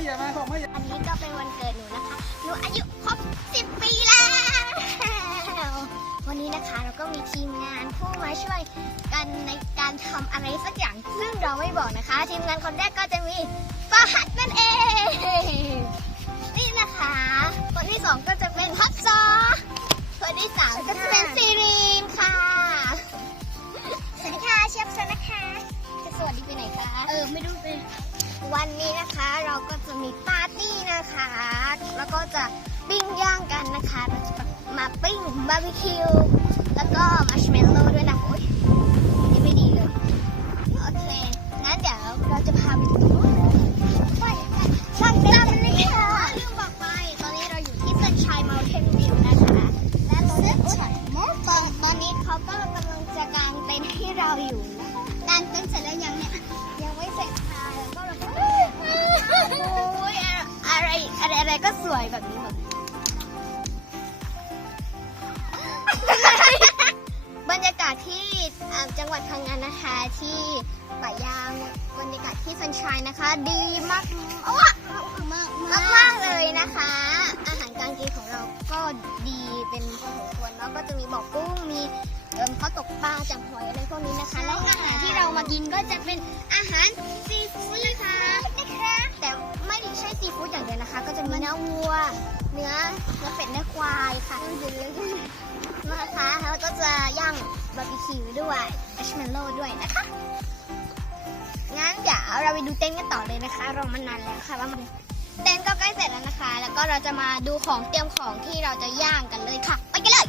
ไม่ใหญ่มาสองไม่ใหญ่อันนี้ก็เป็นวันเกิดหนูนะคะ หนูอายุครบ10ปีแล้ว วันนี้นะคะเราก็มีทีมงานผู้มาช่วยกันในการทำอะไรสักอย่าง ซึ่งเราไม่บอกนะคะ ทีมงานคนแรกก็จะมีฟาฮัดนั่นเอง นี่นะคะ คนที่สองก็จะเป็นพักซอคนที่สามก็จะเป็นซีรีนค่ะ สวัสดีค่ะเชฟซนะคะจะสวัสดีไปไหนคะ เออไม่รู้ไป วันนี้นะคะเราก็จะมีปาร์ตี้นะคะ แล้วก็จะปิ้งย่างกันนะคะเราจะมาปิ้งบาร์บีคิวแล้วก็มัชเมลโล่ด้วยนะโอ้ย ที่อ่าจังหวัดพังงานนะคะที่ป่ายางบรรยากาศที่สันชายนะคะ ดีมากมากมากมากมากเลยนะคะ อาหารการกินของเราก็ดีเป็นพอสมควรเนาะก็จะมีบอกกุ้งมีเอิ่มข้าวตกปลาจับหอยอะไรพวกนี้นะคะ แล้วอาหารที่เรามากินก็จะเป็นอาหารซีฟู้ดเลยค่ะนะคะแต่ไม่ได้ใช่ซีฟู้ดอย่างเดียวนะคะ ก็จะมีเนื้อวัว เนื้อเนื้อเป็ดเนื้อควายค่ะนะคะแล้วก็จะย่าง บาร์บีคิวด้วยแอชเมลโล่ด้วยนะคะ งั้นเดี๋ยวเราไปดูเต้นท์กันต่อเลยนะคะรอมานานแล้วค่ะว่ามันเต้นท์ก็ใกล้เสร็จแล้วนะคะ แล้วก็เราจะมาดูของเตรียมของที่เราจะย่างกันเลยค่ะ ไปกันเลย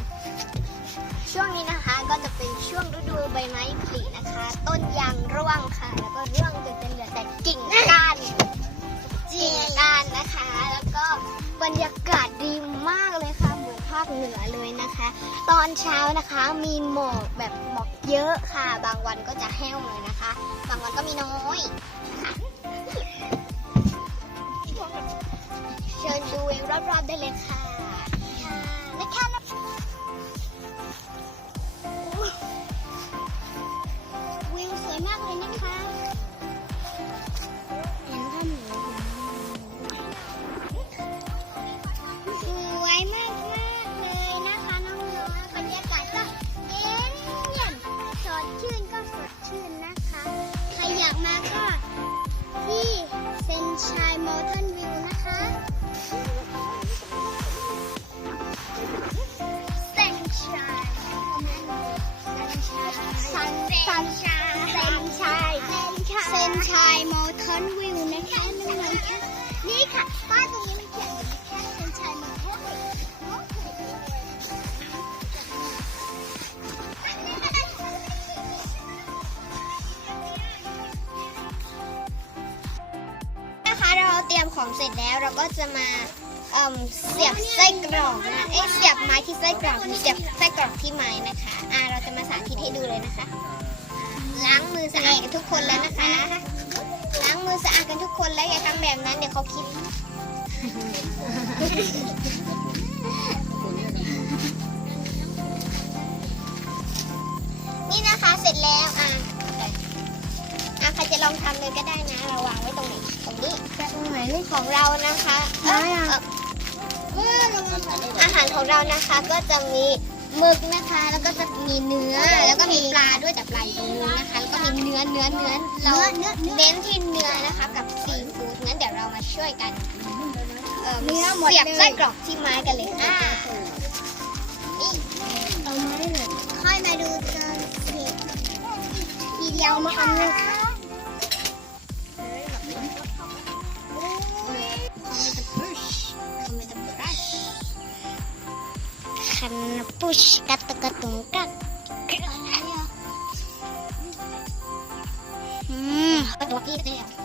ช่วงนี้นะคะก็จะเป็นช่วงฤดูใบไม้ผลินะคะ ต้นยางร่วงค่ะ แล้วก็ร่วงจนเป็นเหลือแต่กิ่งก้านกิ่งก้านนะคะ แล้วก็บรรยากาศดีมากเลย คเหมือนภาคเหนือเลยนะคะ ตอนเช้านะคะมีหมอกแบบหมอกเยอะค่ะ บางวันก็จะแห้วเลยนะคะ บางวันก็มีน้อยนะคะเชิญดูวิวรอบๆได้เลยค่ะนะคะวิวสวยมากเลยนะคะ อยากมาก็ที่เซนชัยมอเทนวิวนะคะ เซนชัยซันซันชัยเซนชัยเซนชัยมอเทนวิวนะคะ นี่ค่ะป้าย เตรียมของเสร็จแล้วเราก็จะมาเอิ่มเสียบไส้กรอกนะเอ้ยเสียบไม้ที่ไส้กรอกคือเสียบไส้กรอกที่ไม้นะคะอ่าเราจะมาสาธิตให้ดูเลยนะคะ ล้างมือสะอาดกันทุกคนแล้วนะคะ ล้างมือสะอาดกันทุกคนแล้วอย่าทำแบบนั้นเดี๋ยวเขาคิดนี่นะคะเสร็จแล้วอะอะใครจะลองทำเลยก็ได้นะเราวางไว้ตรงไหน ตรงนี้ตรงไหนของเรานะคะเอ่อเอ่ออาหารของเรานะคะก็จะมีหมึกนะคะ แล้วก็จะมีเนื้อ แล้วก็มีปลาด้วยแต่ปลาอยู่ตรงนู้นนะคะ แล้วก็มีเนื้อเนื้อเนื้อเราเน้นที่เนื้อนะคะกับซีฟู้ดงั้นเดี๋ยวเรามาช่วยกันเอ่อเสียบไส้กรอกที่ไม้กันเลยค่ะนี่เอาไม้เลยค่อยมาดูตอนเสียบทีเดียวมาอันนึง kan push kata ketungkat hmm apa kita ya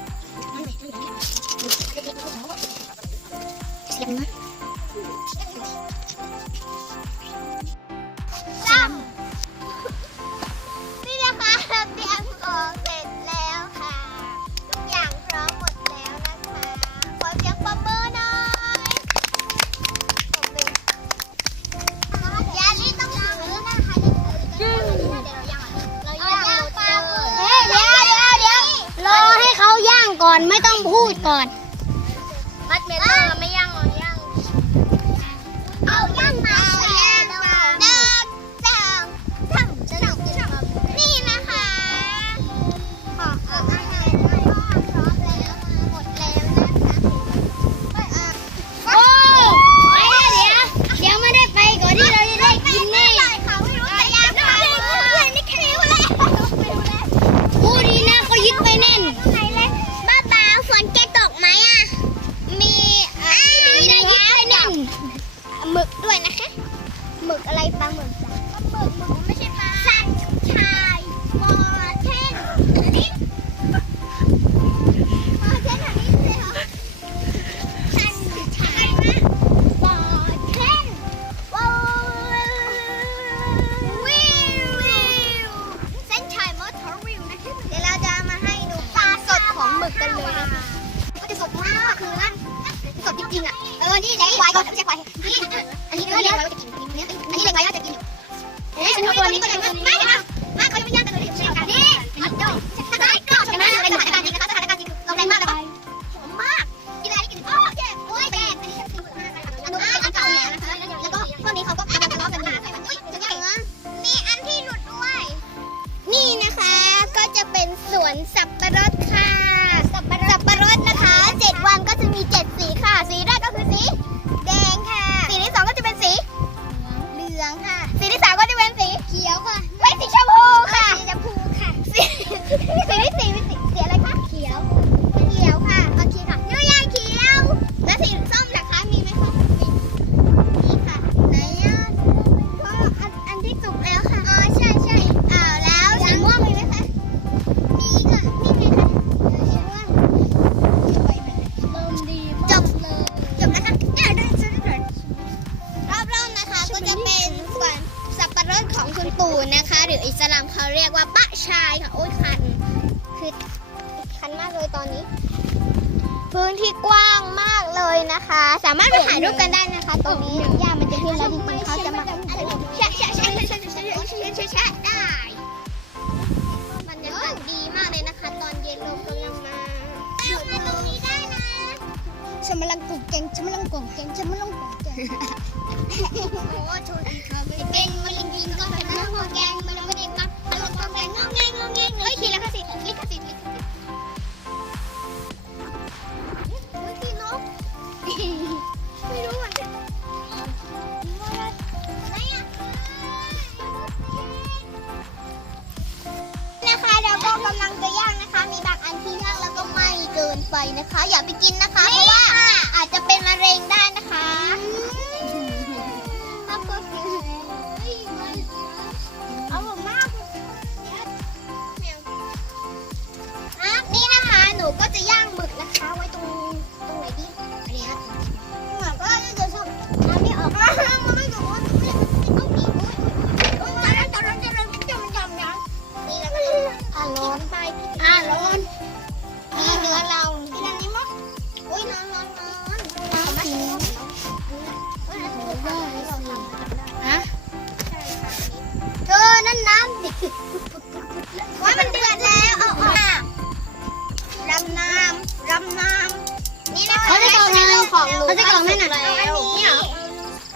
คะ สามารถไปถ่ายรูปกันได้นะคะ ตรงนี้ย่ามันจะเพี้ยนแล้วจริงๆเขาจะมาแชะแชะแชะแชะแชะแชะแชะแชะได้บรรยากาศดีมากเลยนะคะ ตอนเย็นลมกำลังมาเรามาตรงนี้ได้นะฉันมาลังกุ่งเก่งฉันมาลังกุ่งเก่งฉันมาลังกุ่งเก่งโอ้โหโชว์ดีค่ะ ไฟนะคะ อย่าไปกินนะคะ เพราะว่าอาจจะเป็นมะเร็งได้นะคะ ว่ามันเดือดแล้ว เอาออกรำน้ำรำน้ำนี่นะเขาจะกรองในเรื่องของหนูเขาจะกรองแม่หนักแล้วอันนี้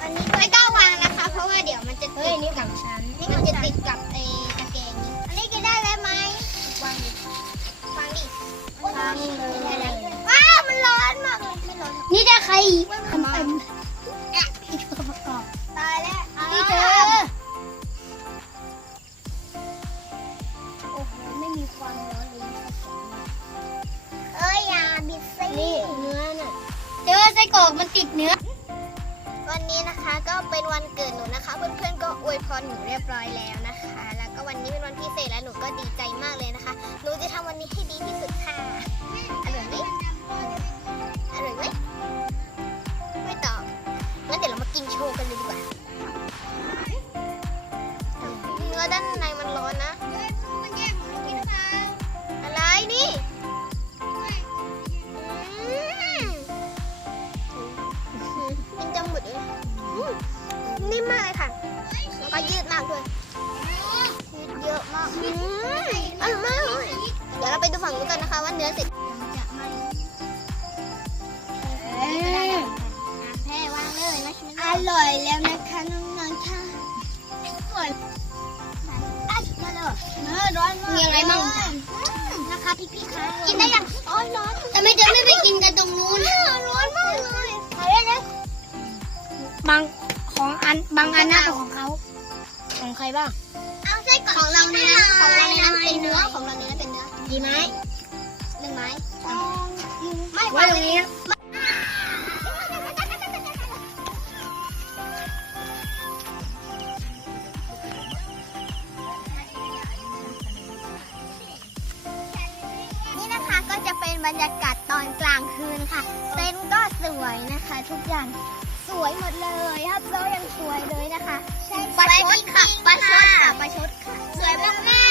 อันนี้ไม่กล้าวางนะคะ เพราะว่าเดี๋ยวมันจะติดนี่กับฉันนี่มันจะติดกับเอ้กางเกงนี้อันนี้กินได้แล้วไหมวางดิวางดิวางเลยว้าวมันร้อนมากเลยไม่ร้อนนี่จะใคร วันนี้เป็นวันพิเศษและหนูก็ดีใจมากเลยนะคะ หนูจะทำวันนี้ให้ดีที่สุดค่ะ อร่อยไหมอร่อยไหมไม่ตอบงั้นเดี๋ยวเรามากินโชว์กันเลยดีกว่าเนื้อด้านในมันร้อนนะอะไรนี่กินจมูเลยนิ่มมากเลยค่ะ แล้วก็ยืดมากด้วยังกันนะคะว่าเนื้อสร็จจะมาแพ้วางเลยนะอร่อยแล้วนะคะน้องๆค่ะอร่อยมาเลยมาร้อนมีอะไรบ้างนะคะพี่พี่คะกินได้ยังอ๋อร้อนแต่ไม่จะไม่ไปกินกันตรงนู้นร้อนมากเลยไปเลยนะบางของอันบางอันน่าของเขาของใครบ้างเอาไส้ของเราเนี่ยของเราเนี่ยเป็นเนื้อของเราเนี่ยเป็นเนื้อ ดีไหมหนึ่งไม้ไม่ไม่ไว้ตรงนี้นะนี่นะคะก็จะเป็นบรรยากาศตอนกลางคืนค่ะ เต็นท์ก็สวยนะคะ ทุกอย่างสวยหมดเลยครับเรายังสวยเลยนะคะ ประชดค่ะ ประชดค่ะ ประชดค่ะ สวยมาก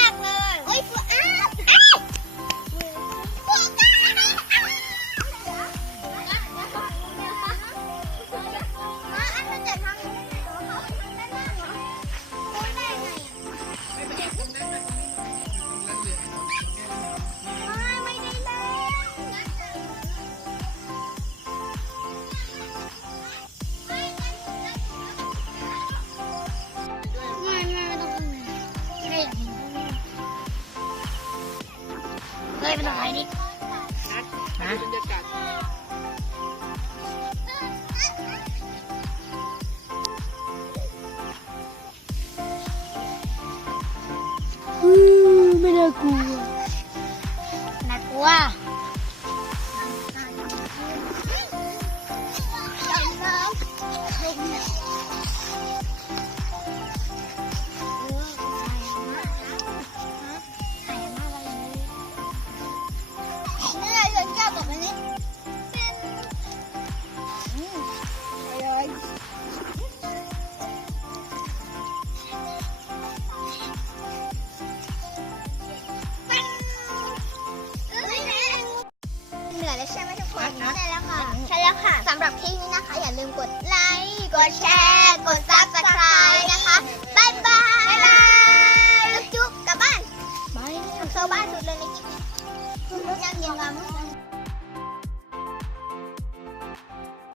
เฮ้ยไม่ต้องถ่ายดิไม่ นะคะ ใช่แล้วค่ะ ใช่แล้วค่ะสำหรับคลิปนี้นะคะ อย่าลืมกดไลค์ กดแชร์ กดซับสไครต์นะคะบายบายบายบายจุ๊บกลับบ้านบายทำเาบ้านสุดเลยในคลิปนี้ยังเงียบงัน